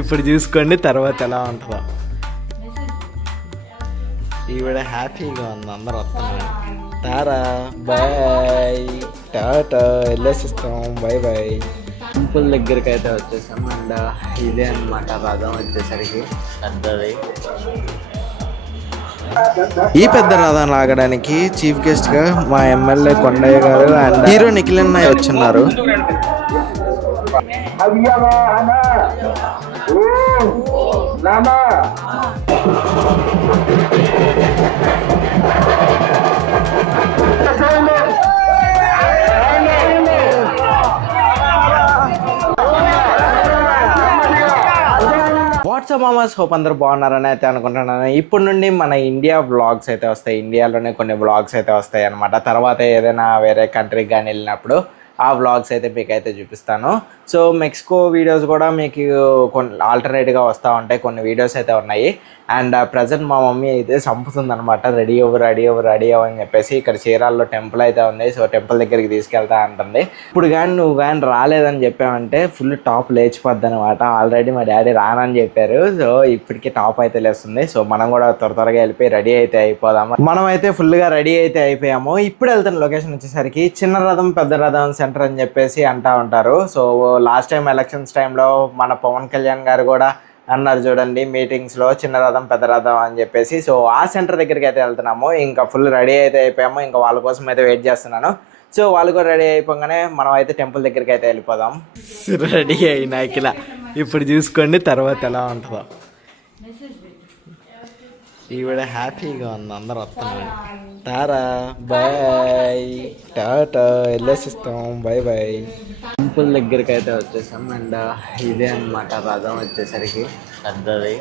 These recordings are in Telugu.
ఇప్పుడు చూసుకోండి తర్వాత ఎలా ఉంటుందో. ఈవిడ హ్యాపీగా ఉంది, అందరూ వస్తున్నారు. తారా బాయ్, టాటా, వెళ్ళేసిస్తాం, బాయ్ బాయ్. టెంపుల్ దగ్గరికి అయితే వచ్చేసాం. అండ్ ఇదే అనమాట రథం వచ్చేసరికి పెద్దది. ఈ పెద్ద రథం లాగడానికి చీఫ్ గెస్ట్ గా మా ఎమ్మెల్యే కొండయ్య గారు అండ్ హీరో నిఖిల్ అన్నయ్య వచ్చున్నారు. వాట్సాప్ మామాస్, హోప్ అందరూ బాగున్నారని అయితే అనుకుంటున్నాను. ఇప్పటి నుండి మన ఇండియా వ్లాగ్స్ అయితే వస్తాయి, ఇండియాలోనే కొన్ని వ్లాగ్స్ అయితే వస్తాయి అనమాట. తర్వాత ఏదైనా వేరే కంట్రీకి కానీ వెళ్ళినప్పుడు ఆ వ్లాగ్స్ అయితే మీకు అయితే చూపిస్తాను. సో మెక్సికో వీడియోస్ కూడా మీకు కొన్ని ఆల్టర్నేట్గా వస్తూ ఉంటాయి, కొన్ని వీడియోస్ అయితే ఉన్నాయి. అండ్ ప్రజెంట్ మా మమ్మీ అయితే చంపుతుంది అనమాట, రెడీ అవ్వు అని చెప్పేసి. ఇక్కడ చీరాల్లో టెంపుల్ అయితే ఉంది, సో టెంపుల్ దగ్గరికి తీసుకెళ్తా అంటుంది. ఇప్పుడు కానీ నువ్వు కానీ రాలేదని చెప్పామంటే ఫుల్ టాప్ లేచిపోద్ది అనమాట. ఆల్రెడీ మా డాడీ రానని చెప్పారు, సో ఇప్పటికీ టాప్ అయితే లేస్తుంది. సో మనం కూడా త్వరగా వెళ్ళిపోయి రెడీ అయితే అయిపోదాము. మనం అయితే ఫుల్గా రెడీ అయితే అయిపోయాము. ఇప్పుడు వెళ్తున్న లొకేషన్ వచ్చేసరికి చిన్న రథం పెద్ద రథం సెంటర్ అని చెప్పేసి అంటూ ఉంటారు. సో లాస్ట్ టైం ఎలక్షన్స్ టైంలో మన పవన్ కళ్యాణ్ గారు కూడా అన్నారు చూడండి మీటింగ్స్లో, చిన్న రథం పెద్ద రథం అని చెప్పేసి. సో ఆ సెంటర్ దగ్గరికి అయితే వెళ్తున్నాము. ఇంకా ఫుల్ రెడీ అయితే అయిపోయాము, ఇంకా వాళ్ళ కోసం అయితే వెయిట్ చేస్తున్నాను. సో వాళ్ళు కూడా రెడీ అయిపోగానే మనం అయితే టెంపుల్ దగ్గరికి అయితే వెళ్ళిపోదాం. రెడీ అయినా ఇలా ఇప్పుడు చూసుకోండి తర్వాత ఎలా ఉంటుందో. ఈవిడ హ్యాపీగా ఉంది, అందరూ వస్తున్నారు. తారా బాయ్, టాటా, వెళ్ళేసిస్తాం, బాయ్ బాయ్. టెంపుల్ దగ్గరికి అయితే వచ్చేసాం. అండ్ ఇదే అనమాట రథం వచ్చేసరికి పెద్దది.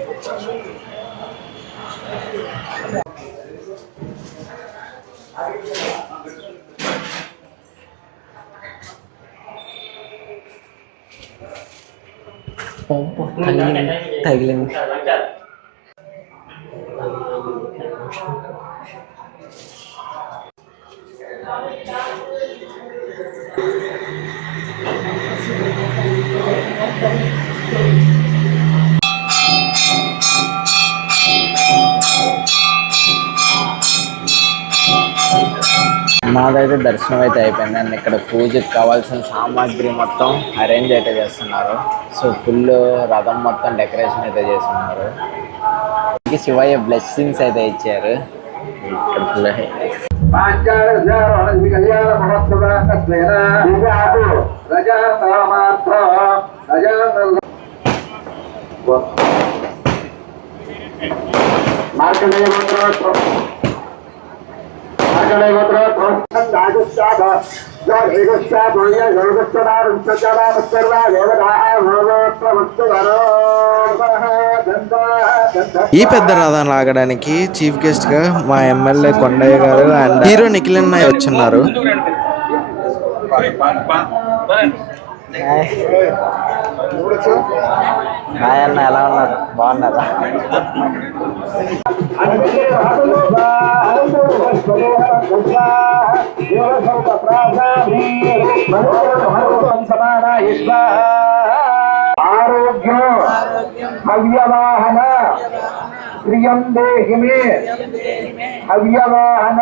తగిలింది. మాదైతే దర్శనం అయితే అయిపోయింది. అండ్ ఇక్కడ పూజకి కావాల్సిన సామాగ్రి మొత్తం అరేంజ్ అయితే చేస్తున్నారు. సో ఫుల్ రథం మొత్తం డెకరేషన్ అయితే చేస్తున్నారు. శివయ్య బ్లెస్సింగ్స్ అయితే ఇచ్చారు. ఈ పెద్ద రథం లాగడానికి చీఫ్ గెస్ట్ గా మా ఎమ్మెల్యే కొండయ్య గారు అండ్ హీరో నిఖిల్ అన్నయ్య వచ్చున్నారు. హాయ్ అన్న, ఎలా ఉన్నారు? బాగున్నారా? ఆరోగ్యం హవ్యవాహన ప్రియం దేహి మే హవ్యవాహన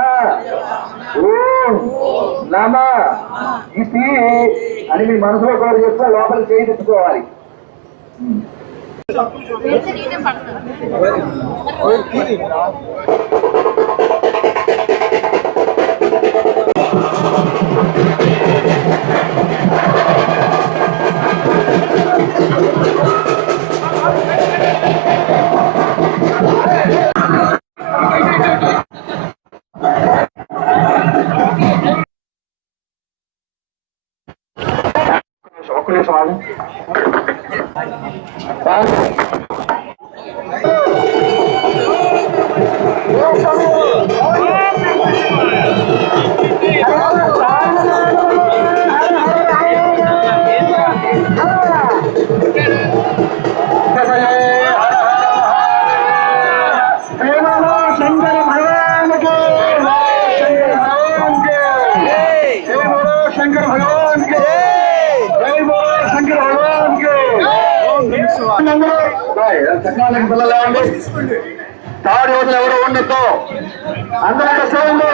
ఓం నమ ఇది అని మీ మనసులో కూడా చెప్తే లోపల చేయి తెచ్చుకోవాలి. టెక్నాలజీ పిల్లలు ఏమండి తాడు యువతలు ఎవరు ఉండొద్దు అందరూ చూడండి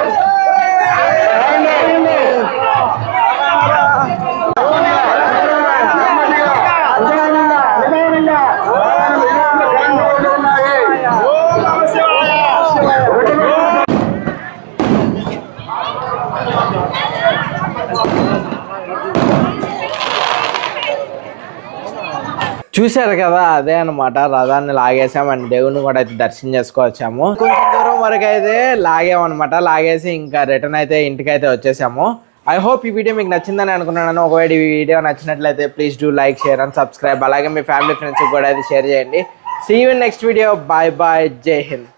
చూశారు కదా, అదే అనమాట. రథాన్ని లాగేసాం అండ్ దేవుని కూడా అయితే దర్శనం చేసుకొచ్చాము. కొంచెం దూరం వరకు అయితే లాగామన్నమాట. లాగేసి ఇంకా రిటర్న్ అయితే ఇంటికి అయితే వచ్చేసాము. ఐ హోప్ ఈ వీడియో మీకు నచ్చిందని అనుకున్నాను. ఒకవేళ ఈ వీడియో నచ్చినట్లయితే please do like, share and subscribe. అలాగే మీ ఫ్యామిలీ ఫ్రెండ్స్కి కూడా అయితే షేర్ చేయండి. See you in next video. Bye bye. Jai Hind.